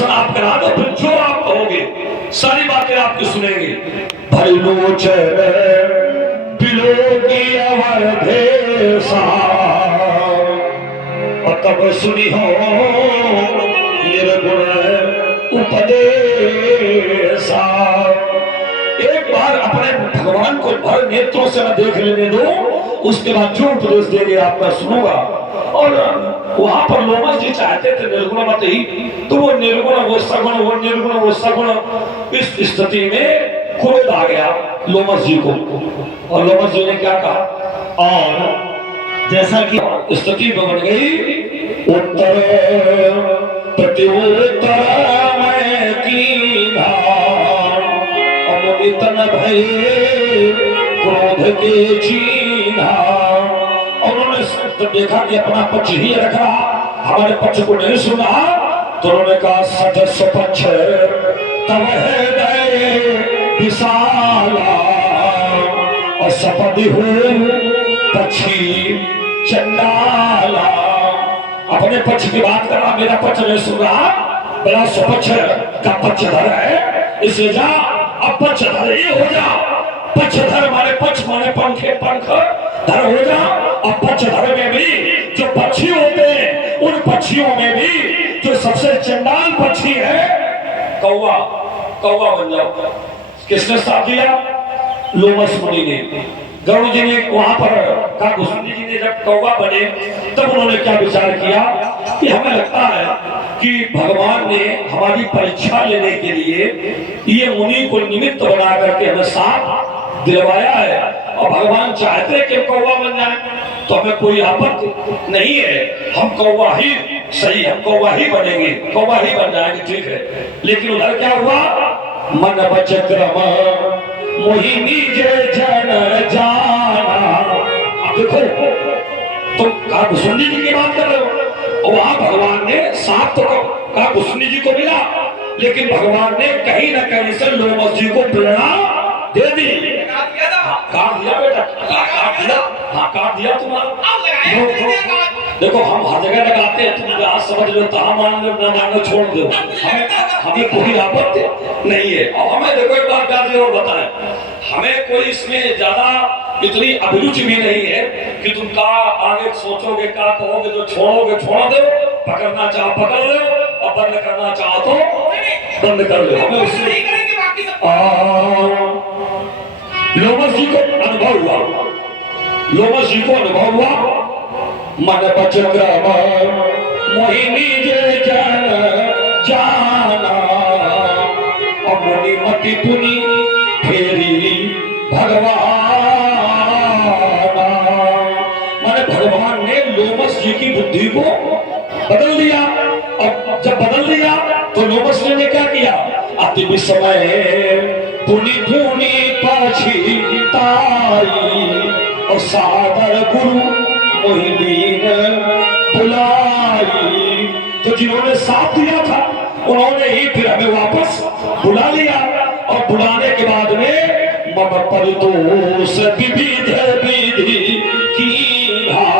दर्शन आप करा दो, फिर जो आप कहोगे सारी बातें आपकी सुनेंगे। भाई लोचन बिलो की अवधेसा, और तब सुनी हो निर्गुण उपदेशा। एक बार अपने भगवान को भर नेत्रों से मैं देख लेने दो, उसके बाद जो उपदेश देंगे आप मैं सुनूंगा। और वहां पर लोमस जी चाहते थे निर्गुण मत ही, तो वो निर्गुण वो सगुण, वो निर्गुण वो सगुण, इस स्थिति में क्रोध आ गया लोमस जी को। और लोमस जी ने क्या कहा, और जैसा कि स्थिति बन गई, उत्तर प्रत्युत्तर मैं कीना, अमोदितन भय क्रोध के चीना। उन्होंने देखा कि अपना पक्ष ही रख रहा, हमारे पक्ष को नहीं सुना, तो उन्होंने कहा सजस पक्ष तब हृदय विशाला, और सपदि हो पक्षी चंडाला। अपने पक्ष की बात कर रहा, मेरा पक्ष नहीं सुन रहा, बड़ा स्वपक्ष का पक्षधर है, इसलिए जा अब पक्षधर ही हो जा। पक्षधर माने पक्ष माने पंखे, पंख धर हो जा। अब पक्षधर में भी जो पक्षी होते हैं, उन पक्षियों में भी जो सबसे चंडाल पक्षी है कौवा, कौवा बन जाओ। किसने साथ दिया? लोमस मुनि ने। गरुड़ जी ने वहां पर कहा, कुसुंडी जी ने जब कौवा बने तब उन्होंने क्या विचार किया कि हमें लगता है कि भगवान ने हमारी परीक्षा लेने के लिए ये मुनि को निमित्त बना करके हमें साथ दिलवाया है, और भगवान चाहते हैं कि कौवा बन जाए, तो हमें कोई आपत्ति नहीं है, हम कौवा ही सही, हम कौवा ही बनेंगे, कौवा ही बन जाएंगे, ठीक है। लेकिन उधर क्या हुआ, मन बचक्रम मोहिनी जय जन जाना। अब देखो तुम काकुसुंडी जी की बात कर रहे हो, और वहां भगवान ने साथ तो काकुसुंडी जी को मिला, लेकिन भगवान ने कहीं ना कहीं से लोमस जी को प्रेरणा दे दी। काट दिया बेटा, काट दिया, हाँ काट दिया तुम्हारा। देखो हम हर जगह लगाते हैं, तुम आज समझ लो तो हम मान लो न मान लो छोड़ दो, हमें कोई आपत्ति नहीं है। और हमें देखो एक बात याद और बताएं, हमें कोई इसमें ज्यादा इतनी अभिरुचि भी नहीं है कि तुम का आगे सोचोगे, क्या कहोगे, जो छोड़ोगे छोड़ दो, पकड़ना चाहो पकड़ लो, और बंद करना चाहो तो बंद कर लो। हमें उससे लोमस जी को अनुभव हुआ, लोमस जी को अनुभव हुआ, मन बचक्रम मोहिनी जय जन जाना, और मुनि मति पुनि फेरी भगवान। माने भगवान ने लोमस जी की बुद्धि को बदल दिया, और जब बदल दिया तो लोमस ने क्या किया, अति विस्मय पुनि पुनि पछिताई, और सादर गुरु मोहिनीन बुलाई। तो जिन्होंने साथ दिया था उन्होंने ही फिर हमें वापस बुला लिया, और बुलाने के बाद में मम परितोष विविध विधि कीन्हा,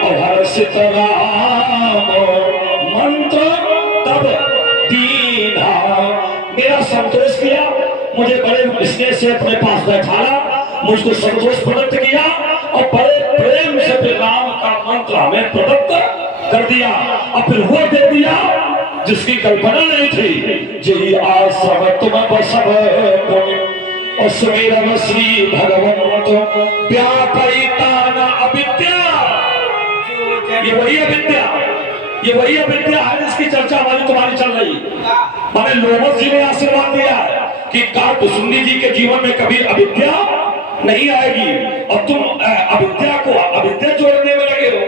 और हर्षित राम मंत्र तब दीन्हा। मेरा संतोष किया, मुझे बड़े स्नेह से अपने पास बैठाया, मुझको संतोष प्रदत्त किया, और बड़े प्रेम से फिर राम का मंत्र हमें प्रदत्त कर दिया, और फिर वो दे दिया जिसकी कल्पना नहीं थी। जय आश्रम तुम बसव और सुमेरम श्री भगवंत व्यापरितान अविद्या। ये वही अविद्या, ये वही अविद्या है जिसकी चर्चा हमारी तुम्हारी चल रही। माने लोमस जी ने आशीर्वाद दिया कि काकुसुंडी जी के जीवन में कभी अविद्या नहीं आएगी, और तुम अविद्या को अविद्या जोड़ने में लगे हो,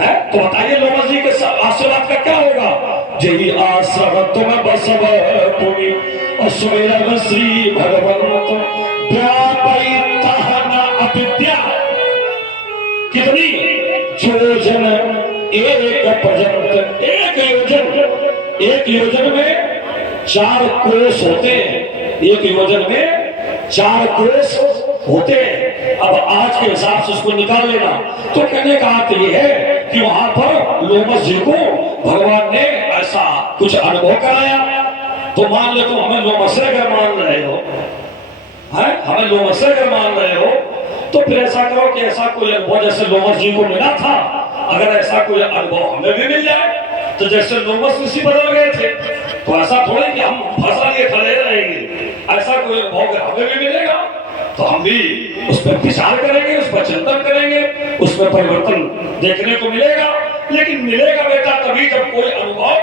है? तो बताइए लोमस जी के आशीर्वाद का क्या होगा। जय आश्रम तुम बसव पुनि और सुमेरम श्री भगवंत व्यापरितान अविद्या। कितनी योजन एक पर्यंत, एक योजन में 4 कोष होते हैं, एक योजन में 4 कोष होते हैं। अब आज के हिसाब से उसको निकाल लेना। तो कहने का अर्थ ये है कि वहां पर लोमस जी को भगवान ने ऐसा कुछ अनुभव कराया। तो मान लो तुम हमें लोमसे अगर मान रहे हो, है हमें लोमसे अगर मान रहे हो, तो फिर ऐसा करो कि ऐसा कोई अनुभव जैसे लोमस जी को मिला था, अगर ऐसा कोई अनुभव हमें भी मिल जाए, तो जैसे लोमस ऋषि बदल गए थे, तो ऐसा थोड़ी कि हम फंसा लिए खड़े रहेंगे। ऐसा कोई अनुभव अगर हमें भी मिलेगा तो हम भी उस पर विचार करेंगे, उस पर चिंतन करेंगे, उसमें परिवर्तन देखने को मिलेगा। लेकिन मिलेगा बेटा तभी जब कोई अनुभव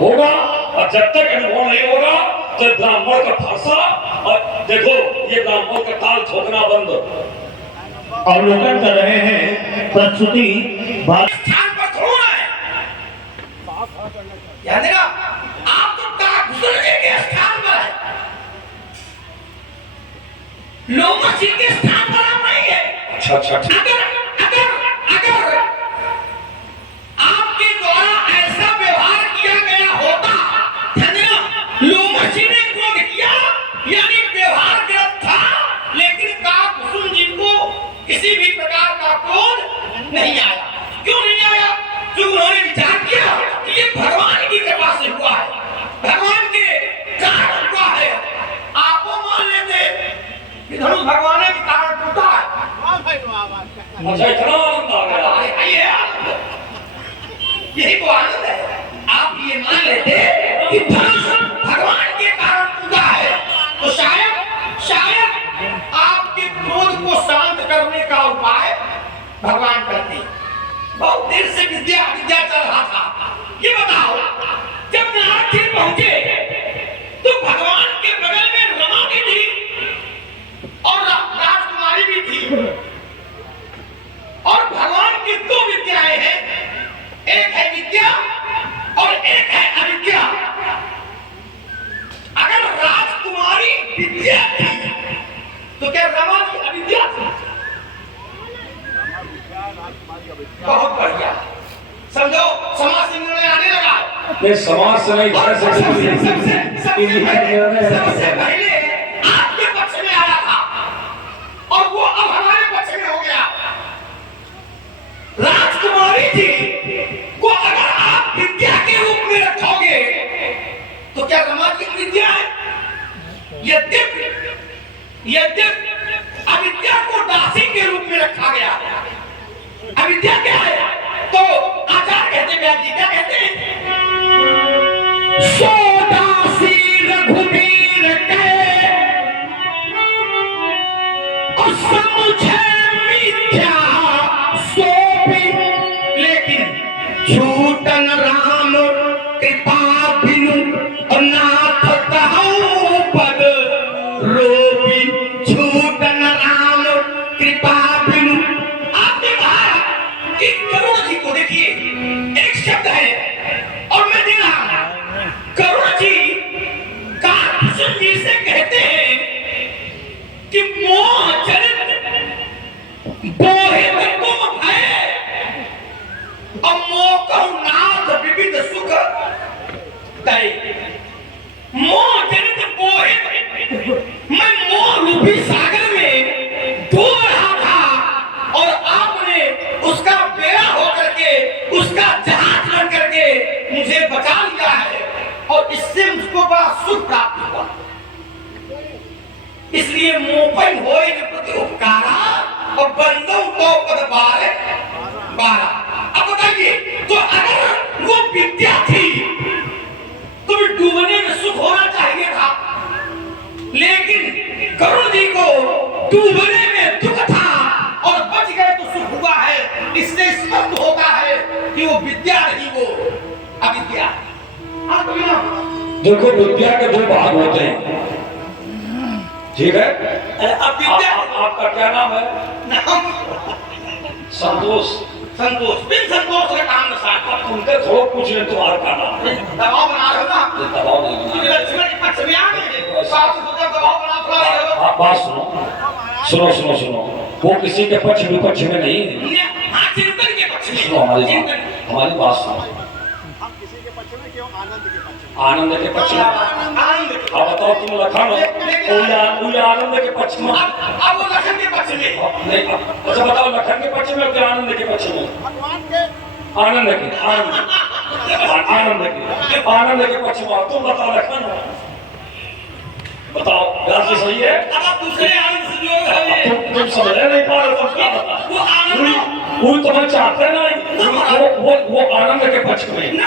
होगा, और जब तक अनुभव नहीं होगा तो ब्राह्मण का फांसा, और देखो ये ब्राह्मण का ताल ठोकना बंद। अवलोकन कर रहे हैं प्रस्तुति स्थान पर थोड़ा है, ध्यान देना। आप तो काकभूषण जी के स्थान पर है, लोमस जी के स्थान पर आप नहीं है। अच्छा अच्छा ठीक। अगर आपके द्वारा ऐसा व्यवहार किया गया होता, ध्यान देना, लोमस जी ने क्रोध किया यानी व्यवहार गलत था, लेकिन काकभूषण जी को किसी भी प्रकार का क्रोध नहीं आया। क्यों नहीं आया? जो उन्होंने विचार किया कि ये भगवान की कृपा से हुआ है, भगवान के कारण हुआ है। आपको मान लेते कि धनुष भगवान के कारण टूटा है। अच्छा इतना आनंद आ गया, ये आनंद, यही तो आनंद है। आप ये मान लेते कि धनुष भगवान के कारण टूटा है, तो शायद आपके क्रोध को शांत करने का उपाय भगवान करते। बहुत देर से विद्या चल रहा था। ये बताओ, जब नारद जी पहुंचे तो भगवान के बगल में रमा भी थी और राजकुमारी भी थी, और भगवान की दो विद्याएं हैं, एक है विद्या और एक है अविद्या। अगर राजकुमारी विद्या थी तो क्या रमा की अविद्या थी? बहुत बढ़िया, समझो समाज से निर्णय आने लगा। नहीं समाज से नहीं, सबसे पहले आपके पक्ष में आया था और वो अब हमारे पक्ष में हो गया। राजकुमारी जी को अगर आप विद्या के रूप में रखोगे तो क्या रमा की विद्या है? यद्यपि अविद्या को दासी के रूप में रखा गया। अविद्या क्या है? तो आचार्य कहते, व्यास जी क्या कहते हैं? सो दासी रघुवीर के और समझे मिथ्या सो भी, लेकिन छूटन राम कृपा बिनु नाथ कहूं पद रोपी, छूटन राम कृपा बिनु। आपने कहा कि करुण जी को देखिए, एक शब्द है और मैं दे रहा हूं। करुण जी काकभूषण जी से कहते हैं कि मोह चरित बोहित तुम भय, और मोह कहूं नाथ विविध सुख दई। मोह जनित बोहित, मैं मोह रूपी सागर में डूब रहा था और आपने उसका बेड़ा होकर के, उसका जहाज बन करके मुझे बचा लिया है, और इससे मुझको बड़ा सुख प्राप्त हुआ। इसलिए मोपन होए प्रति उपकारा और बंदों को पद बारा। अब बताइए, तो अगर वो विद्या थी तो भी डूबने में सुख होना चाहिए था, लेकिन करुण जी को डूबने में दुख था और बच गए तो सुख हुआ है। इससे स्पष्ट होता है कि वो विद्या नहीं, वो अविद्या। देखो विद्या के दो भाग होते हैं, ठीक है? अविद्या, आपका क्या नाम है? नाम संतोष। बिन संतोष का काम न साथ। तुमसे थोड़ा पूछ रहे तुम्हारा क्या नाम है? दबाव बना रहे हो ना? दबाव नहीं बना। लक्ष्मण के पक्ष में आ गए, साथ सोचा दबाव बना रहे हो। बात सुनो, वो किसी के पक्ष विपक्ष में नहीं है। हाँ, चिंतन के पक्ष में। सुनो हमारी बात सुनो। हम किसी के पक्ष में क्यों? आनंद के पक्ष में। आनंद के पक्ष में। अब बताओ तुम लखन हो या आनंद के पक्ष में? अब वो लखन के पक्ष में नहीं। अच्छा बताओ लखन के पक्ष में या आनंद के पक्ष में? भगवान के आनंद के। आनंद के पक्ष में तुम बताओ लखन, बताओ बात तो सही है। अब आप दूसरे आनंद से जोड़ रहे हैं। तुम समझ नहीं पा रहे, तुम क्या बता, वो आनंद वो तुम्हें चाहते नहीं, वो आनंद के पक्ष में,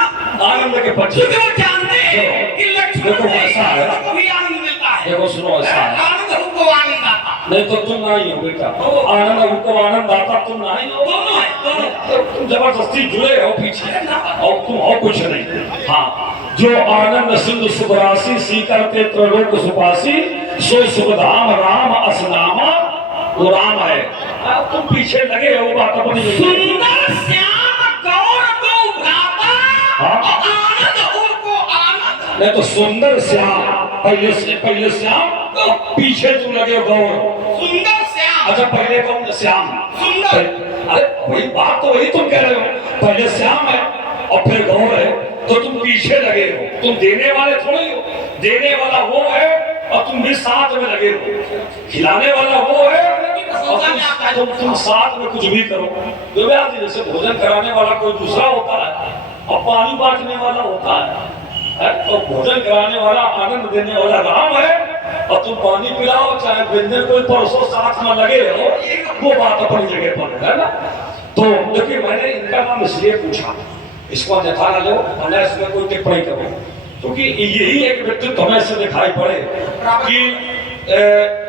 आनंद के पक्ष क्योंकि में। वो जानते हैं कि लक्ष्मण देखो ऐसा है, को भी आनंद मिलता है। देखो सुनो ऐसा है, आनंद हमको आनंद आता। नहीं तो तुम नहीं हो बेटा, आनंद हमको आनंद आता, तुम नहीं हो, दोनों है, दोनों। तो तुम जबरदस्ती जुड़े हो पीछे और तुम हो कुछ नहीं। हाँ, जो आनंद सिंधु सुबरासी सीकर त्रलोक सुपासी सो सुखधाम राम असनामा, वो राम है। अब तुम पीछे लगे हो, बात अपनी सुंदर श्याम गौर को भ्राता हाँ? और आनंद उनको आनंद। नहीं तो सुंदर श्याम पहले श्याम, तो पीछे तुम लगे हो गौर। सुंदर श्याम, अच्छा पहले कौन श्याम? सुंदर। अरे वही बात तो वही तुम कह रहे हो, पहले श्याम है और फिर गौर है, तो तुम पीछे लगे हो, तुम देने वाले थोड़ी हो, देने वाला वो है और तुम भी साथ में लगे हो, खिलाने वाला वो है और तुम साथ में कुछ भी करो। जो जैसे भोजन कराने वाला कोई दूसरा होता है और पानी बांटने वाला होता है, तो भोजन कराने वाला आनंद देने वाला राम है और तुम पानी पिलाओ चाहे व्यंजन कोई परसों साथ में लगे हो, वो बात अपनी जगह पर है ना। तो देखिए मैंने इनका नाम इसलिए पूछा, इसको अन्यथा न लो, अन्य इसमें कोई टिप्पणी करो, क्योंकि यही एक व्यक्तित्व हमें से दिखाई पड़े कि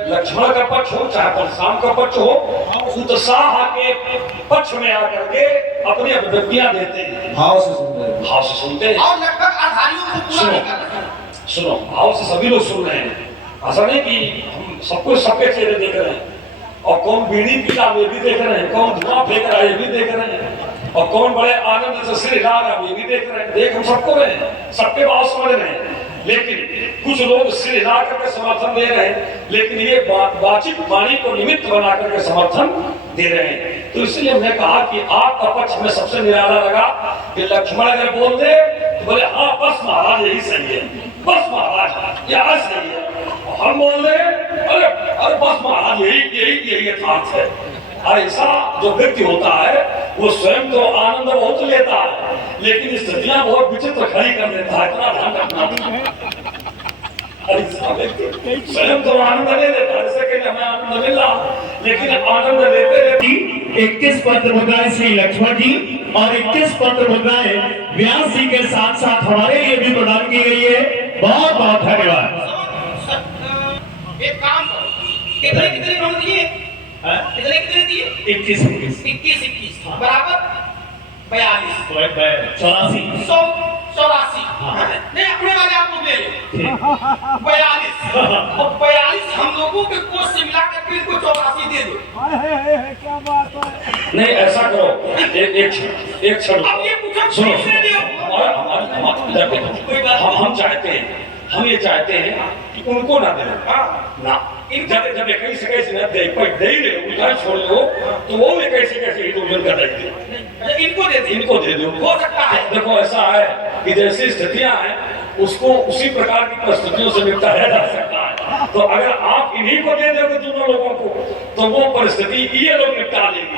लक्ष्मण का पक्ष हो चाहे परशुराम का पक्ष हो, उत्साह के पक्ष में आकर के अपनी अभिव्यक्तियां देते हैं, भाव से सुन रहे हैं। भाव से सुनते हैं। और लगभग आधारियों को पूरा नहीं कर रहे हैं। सुनो, भाव से सभी लोग सुन रहे हैं, ऐसा नहीं कि हम सबको सबके चेहरे देख रहे हैं, और कौन बीड़ी पीता ये भी देख रहे हैं, कौन धुआं फेंक रहा है ये भी देख रहे हैं, और कौन बड़े आनंद से सिर हिला रहा है ये भी देख रहे हैं। देख हम सबको रहे हैं, सबके भाव समझ रहे हैं, लेकिन कुछ लोग सिर हिला करके समर्थन दे रहे हैं, लेकिन ये वाचिक वाणी को निमित्त बना करके समर्थन दे रहे हैं। तो इसलिए हमने कहा कि आपका पक्ष में सबसे निराला लगा कि लक्ष्मण अगर बोल दे तो बोले हाँ बस महाराज यही सही है, बस महाराज यह सही है, हम बोल रहे अरे अरे बस महाराज यही यही यही यथार्थ है। ऐसा जो व्यक्ति होता है वो स्वयं तो आनंद बहुत लेता है, लेकिन स्थितियां बहुत विचित्र खड़ी कर देता है, इतना ध्यान रखना। ऐसा व्यक्ति स्वयं तो आनंद ले लेता है, जैसे कि हमें आनंद मिल रहा, लेकिन आनंद लेते लेते 21 पत्र मुद्राएं श्री लक्ष्मण जी और 21 पत्र मुद्राएं व्यास जी के साथ साथ हमारे लिए भी प्रदान की गई है। बहुत बहुत धन्यवाद। एक काम करो, कितने कितने नंबर दिए? कितने कितने दिए? 21 21 बराबर 42 84 184। नहीं अपने वाले आप लोग ले लो 42 और 42 हम लोगों के कोष से मिला करके इनको 84 दे दो। क्या बात है। नहीं ऐसा करो, एक क्षण अब ये पूछो सुनो, किसने दियो? हम चाहते हैं, हम ये चाहते हैं कि उनको ना देना ना, जब इक्कीस न दे कोई दे ही रहे उल्टा छोड़ दो, तो वो कैसे ही दोजन का दायित्व इनको दे दो। हो सकता है। देखो ऐसा है कि जैसी स्थितियां हैं उसको उसी प्रकार की परिस्थितियों से निपटाया जा सकता है, तो अगर आप इन्हीं को दे दोगे दोनों लोगों को तो वो परिस्थिति ये लोग निपटा लेंगे।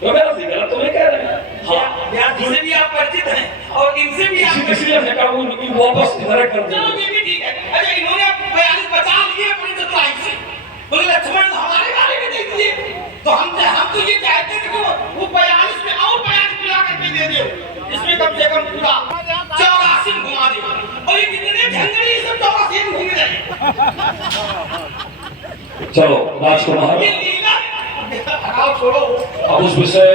तो गलत तो नहीं कह रहे हैं। हाँ, यार जिससे भी आप परिचित हैं और इनसे भी आप इसलिए मैं कहूँ कि वापस इधर कर दो। चलो ये भी ठीक है। अच्छा इन्होंने 42 बचा लिए अपनी चतुराई से, बोले लक्ष्मण हमारे बारे में देख लिए, तो हम तो ये चाहते हैं कि वो 42 में और 42 मिला करके दे दे, इसमें कम से कम पूरा 84 घुमा दे। और ये कितने झंगड़ी सब 84 घूम रहे हैं। चलो राजकुमार ये लीला हटाओ छोड़ो, अब उस विषय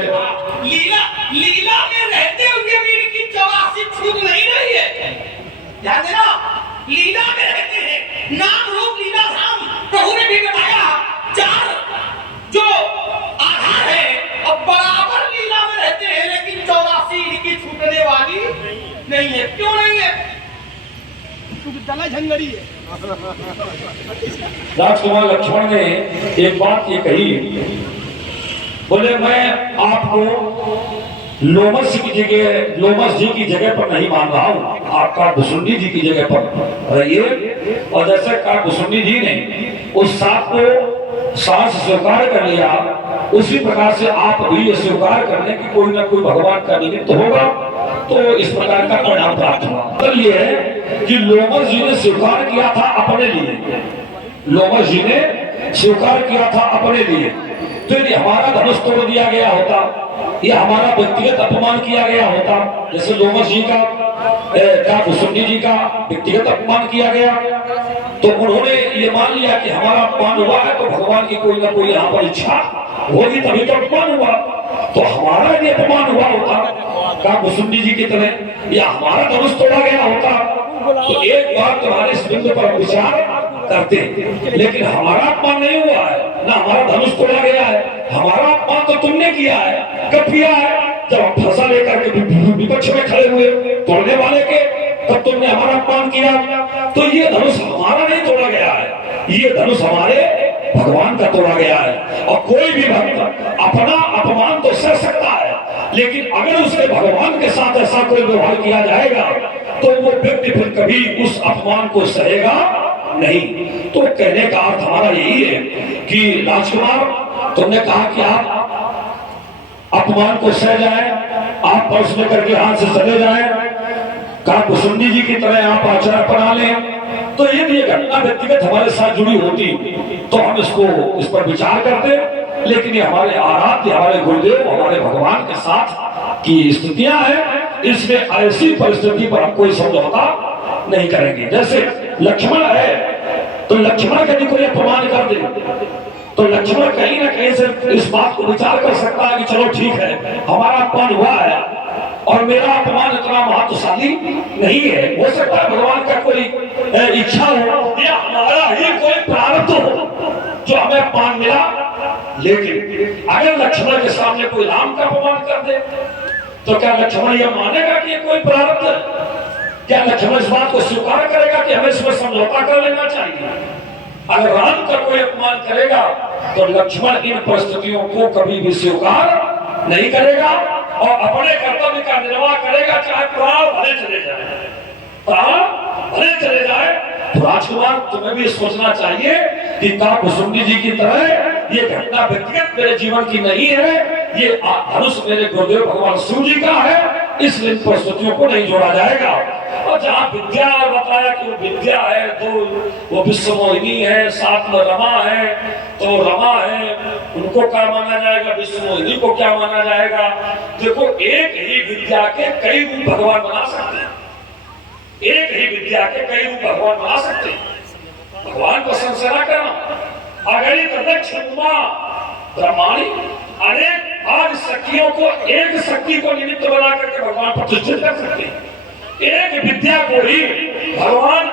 लीला में रहते हुए भी इनकी 84 छूट नहीं रही है। ध्यान देना, लीला में रहते हैं, नाम रूप लीला धाम प्रभु ने भी बताया 4 जो आधार है, और बराबर लीला में रहते हैं, लेकिन 84 इनकी छूटने वाली नहीं है। क्यों नहीं है? दला झंगड़ी है। राजकुमार लक्ष्मण ने एक बात ये कही, बोले मैं आपको लोमस जी की जगह पर नहीं मान रहा हूँ, आप काकभुसुंडी जी की जगह पर रहिए। और जैसे काकभुसुंडी जी ने उस सांप को साहस स्वीकार कर लिया, उसी प्रकार से आप भी ये स्वीकार करने की कोई ना कोई भगवान का निमित्त होगा, तो इस प्रकार का परिणाम प्राप्त हुआ। तो ये है कि लोमस जी ने स्वीकार किया था अपने लिए, लोमस जी ने स्वीकार किया था अपने लिए। तो यदि हमारा धनुष तोड़ दिया गया होता या हमारा व्यक्तिगत अपमान किया गया होता, जैसे लोमस जी का भुसुंडी जी का व्यक्तिगत अपमान किया गया, तो उन्होंने ये मान लिया कि हमारा अपमान हुआ है तो भगवान की कोई ना कोई यहाँ पर इच्छा होगी तभी तो अपमान हुआ। तो हमारा यदि अपमान हुआ होता का भुसुंडी जी की तरह, या हमारा धनुष तोड़ा गया होता, तो एक बार तुम्हारे इस बिंदु पर विचार करते। लेकिन हमारा अपमान नहीं हुआ है, ना हमारा धनुष तोड़ा गया है, हमारा अपमान तो तुमने किया है। कब किया है? जब हम फंसा लेकर के विपक्ष में खड़े हुए तोड़ने वाले के, तब तुमने हमारा अपमान किया। तो ये धनुष हमारा नहीं तोड़ा गया है, ये धनुष हमारे भगवान का तोड़ा गया है। और कोई भी भक्त अपना अपमान तो सह सकता है, लेकिन अगर उसके भगवान के साथ ऐसा कोई व्यवहार किया जाएगा तो वो व्यक्ति फिर कभी उस अपमान को सहेगा नहीं। तो कहने का अर्थ हमारा यही है कि राजकुमार, तुमने कहा कि आप अपमान को सह जाए, आप पर्स में करके हाथ से चले जाए, कहा भुसुंडी जी की तरह आप आचार अपना लें। तो यदि ये घटना व्यक्तिगत हमारे साथ जुड़ी होती तो हम इस पर विचार करते, लेकिन ये हमारे आराध्य, हमारे गुरुदेव, हमारे भगवान के साथ की स्थितियां हैं, इसमें ऐसी परिस्थिति पर हम कोई समझौता नहीं करेंगे। जैसे लक्ष्मण है, तो लक्ष्मण यदि कोई अपमान कर दे तो लक्ष्मण कहीं ना कहीं से इस बात को विचार कर सकता है कि चलो ठीक है, हमारा अपमान हुआ है और मेरा अपमान इतना महत्वशाली नहीं है। हो सकता है भगवान का कोई इच्छा हो या हमारा ही कोई प्रारब्ध हो जो हमें अपमान मिला। लेकिन अगर लक्ष्मण के सामने कोई राम का अपमान कर दे तो क्या लक्ष्मण यह मानेगा कि ये कोई प्रारब्ध है? क्या लक्ष्मण इस बात को स्वीकार करेगा कि हमें इसमें समझौता कर लेना चाहिए? अगर राम का कोई अपमान करेगा तो लक्ष्मण इन परिस्थितियों को कभी भी स्वीकार नहीं करेगा और अपने कर्तव्य का निर्वाह करेगा, चाहे प्राण भले चले जाए, प्राण भले चले जाए। तो राजकुमार, तुम्हें भी सोचना चाहिए कि भुसुंडी जी की तरह ये घटना व्यक्तिगत मेरे जीवन की नहीं है, ये धनुष मेरे गुरुदेव भगवान शिव जी का है, इसलिए इन परिस्थितियों को नहीं जोड़ा जाएगा। और जहाँ विद्या बताया कि वो विद्या है, तो वो विश्व मोहिनी है, साथ में रमा है, तो रमा है उनको क्या माना जाएगा, विश्व मोहिनी को क्या माना जाएगा? देखो, एक ही विद्या के कई रूप भगवान बना सकते हैं, एक ही विद्या के कई रूप भगवान बना सकते हैं। भगवान को संसार करना अगणित दक्ष ब्रह्माणी अनेक आज शक्तियों को एक शक्ति को निमित्त बना करके भगवान प्रतिष्ठित कर सकते हैं। एक विद्या को ही भगवान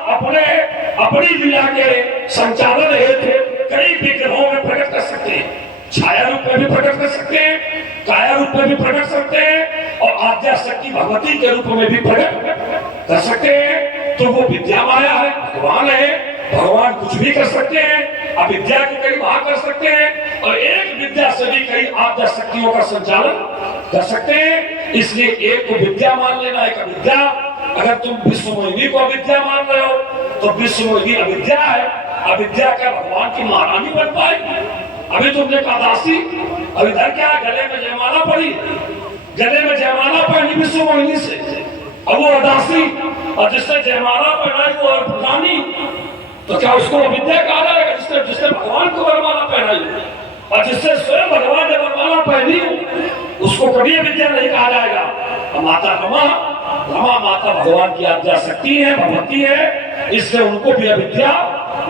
अपनी लीला के संचालन हेतु कई विग्रहों में प्रकट कर सकते हैं। छाया रूप में भी प्रकट कर सकते हैं, काया रूप में भी प्रकट कर सकते हैं और आद्या शक्ति भगवती के रूप में भी प्रकट कर सकते हैं। तो वो विद्या माया है, भगवान है, भगवान कुछ भी कर सकते हैं, अविद्या को कई भाग कर सकते हैं और एक विद्या से भी कई आद्या शक्तियों का संचालन कर सकते हैं। इसलिए एक को विद्या मान लेना, एक अविद्या। अगर तुम विश्व मोहिनी को अविद्या मान रहे हो तो विश्व मोहिनी अविद्या है, अविद्या क्या भगवान की महारानी बन पाएगी? अभी तुमने कहा दासी, अभी इधर क्या गले में जयमाला पड़ी, गले में जयमाला पहनी विश्व मोहिनी से, अब वो दासी, और जिसने जयमाला पहनाई वो रानी, तो क्या उसको अविद्या कहा जाएगा? जिसने भगवान को वरमाला पहनाई और जिससे स्वयं भगवान ने वरमाला पहनी उसको कभी अविद्या नहीं कहा जाएगा। माता रमा माता भगवान की आद्या शक्ति है, भगवती है, इसलिए उनको भी अविद्या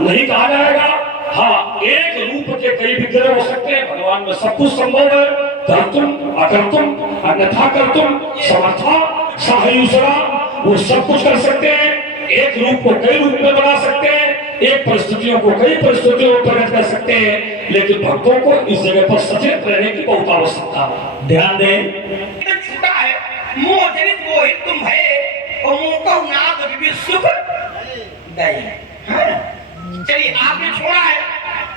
नहीं कहा जाएगा। हाँ, एक रूप के कई विग्रह हो सकते हैं, भगवान में सब कुछ संभव है, कर्तुम अकर्तुम अन्यथा कर्तुम समर्था साहयूसरा, वो सब कुछ कर सकते हैं। एक रूप को कई रूप में बना सकते हैं, एक परिस्थितियों को कई परिस्थितियों में प्रकट कर सकते हैं, लेकिन भक्तों को इस जगह पर सचेत रहने की बहुत आवश्यकता है। ध्यान दें, छूटा है मोह जनित मोहित तुम है और मोह का नाद भी सुख दई। चलिए, आपने छोड़ा है,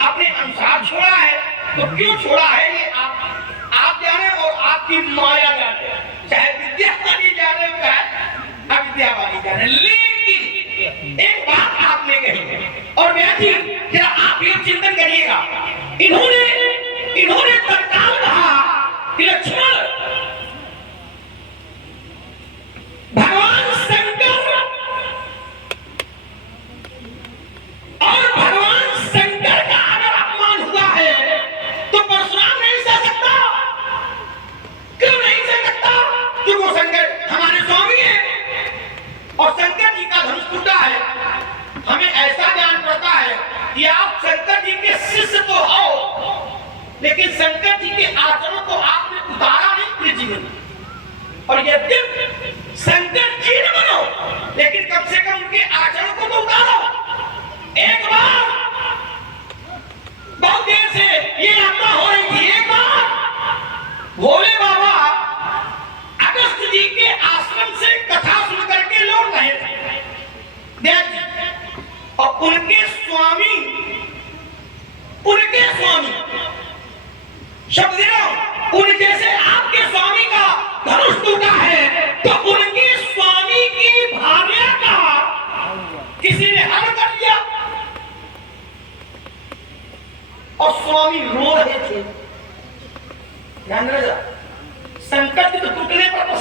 अपने अनुसार छोड़ा है, तो क्यों छोड़ा है ये आप जाने और आपकी माया जाने, चाहे विद्या वाली जाने चाहे अविद्या वाली जाने। लेकिन एक बात आपने कही और व्यास जी जरा आप ये चिंतन करिएगा, इन्होंने तत्काल कहा कि लक्ष्मण शंकर जी का धनुष टूटा है, हमें ऐसा ज्ञान पड़ता है कि आप शंकर जी के शिष्य तो हो, लेकिन शंकर जी के आचरण को आपने उतारा नहीं अपने जीवन में। और यदि शंकर जी न बनो, लेकिन कम से कम उनके आचरण को तो उतारो। एक बार बहुत देर से ये यात्रा हो रही थी, एक बार भोले बाबा अगस्त जी के आश्रम से कथा सुन करके लौट रहे थे देव जी, और उनके स्वामी शब्द उनके से आपके स्वामी का धनुष टूटा है, तो उनके स्वामी की भार्या का किसी ने हरण कर लिया और स्वामी रो रहे थे। ध्यान रखना, संकट के टूटने पर